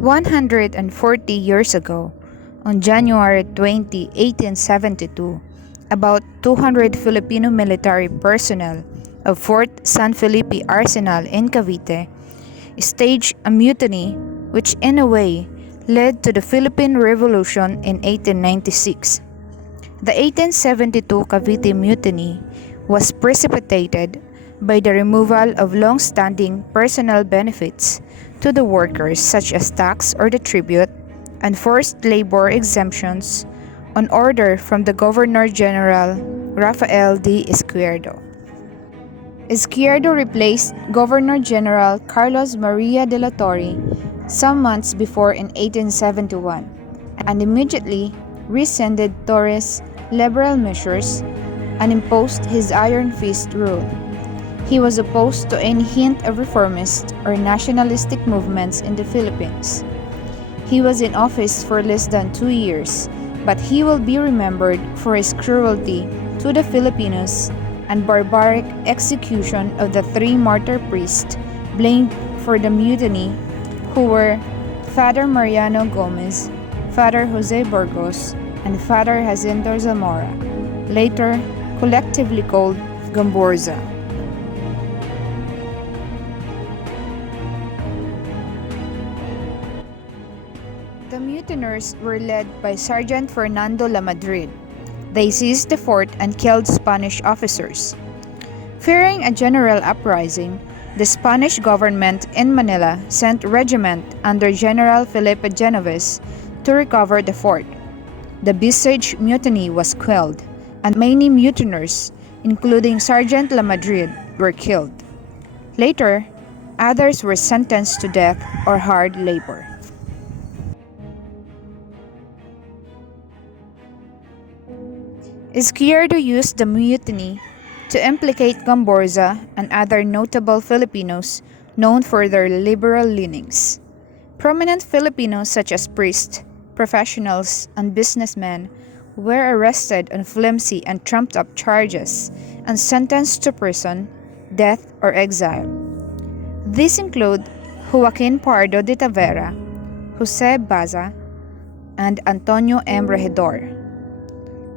140 years ago, on January 20, 1872, about 200 Filipino military personnel of Fort San Felipe Arsenal in Cavite staged a mutiny which in a way led to the Philippine Revolution in 1896. The 1872 Cavite Mutiny was precipitated by the removal of long-standing personal benefits to the workers such as tax or the tribute and forced labor exemptions on order from the Governor-General Rafael D. Izquierdo. Izquierdo replaced Governor-General Carlos Maria de la Torre some months before in 1871 and immediately rescinded Torres' liberal measures and imposed his iron fist rule. He was opposed to any hint of reformist or nationalistic movements in the Philippines. He was in office for less than 2 years, but he will be remembered for his cruelty to the Filipinos and barbaric execution of the 3 martyr priests blamed for the mutiny, who were Father Mariano Gomez, Father Jose Burgos, and Father Jacinto Zamora, later collectively called Gamborza. The mutineers were led by Sergeant Fernando Lamadrid. They seized the fort and killed Spanish officers. Fearing a general uprising, the Spanish government in Manila sent a regiment under General Felipe Genovese to recover the fort. The besieged mutiny was quelled, and many mutineers, including Sergeant Lamadrid, were killed. Later, others were sentenced to death or hard labor. Izquierdo used the mutiny to implicate Gamborza and other notable Filipinos known for their liberal leanings. Prominent Filipinos such as priests, professionals, and businessmen were arrested on flimsy and trumped-up charges and sentenced to prison, death, or exile. These include Joaquin Pardo de Tavera, Jose Baza, and Antonio M. Regidor.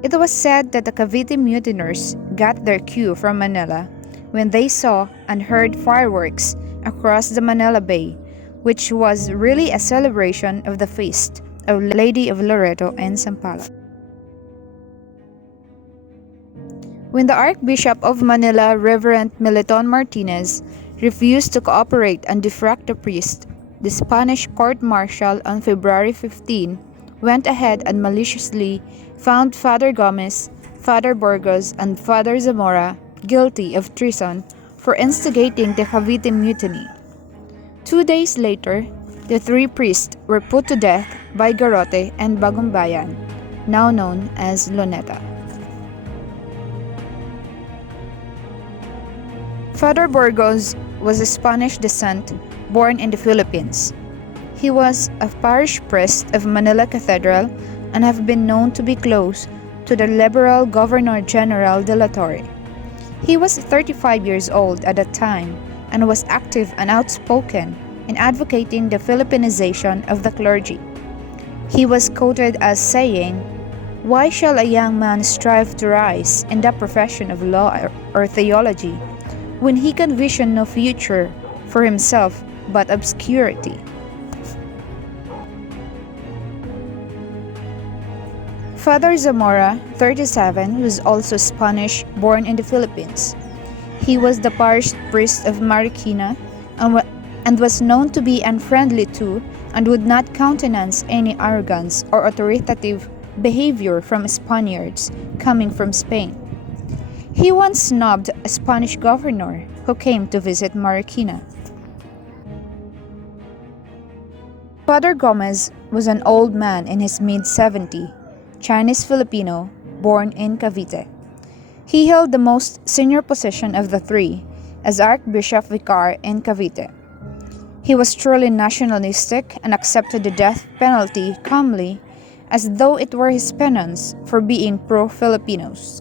It was said that the Cavite mutineers got their cue from Manila when they saw and heard fireworks across the Manila Bay, which was really a celebration of the feast of Lady of Loreto and Sampaloc. When the Archbishop of Manila, Reverend Militon Martinez, refused to cooperate and defract the priest, the Spanish court-martial on February 15 went ahead and maliciously found Father Gomez, Father Burgos, and Father Zamora guilty of treason for instigating the Cavite Mutiny. 2 days later, the 3 priests were put to death by Garrote and Bagumbayan, now known as Luneta. Father Burgos was of Spanish descent, born in the Philippines. He was a parish priest of Manila Cathedral and have been known to be close to the liberal Governor-General de la Torre. He was 35 years old at that time and was active and outspoken in advocating the Philippinization of the clergy. He was quoted as saying, "Why shall a young man strive to rise in the profession of law or theology when he can vision no future for himself but obscurity?" Father Zamora, 37, was also Spanish, born in the Philippines. He was the parish priest of Marikina and was known to be unfriendly to and would not countenance any arrogance or authoritative behavior from Spaniards coming from Spain. He once snubbed a Spanish governor who came to visit Marikina. Father Gomez was an old man in his mid-70s, Chinese Filipino, born in Cavite. He held the most senior position of the 3 as Archbishop Vicar in Cavite. He was truly nationalistic and accepted the death penalty calmly as though it were his penance for being pro-Filipinos.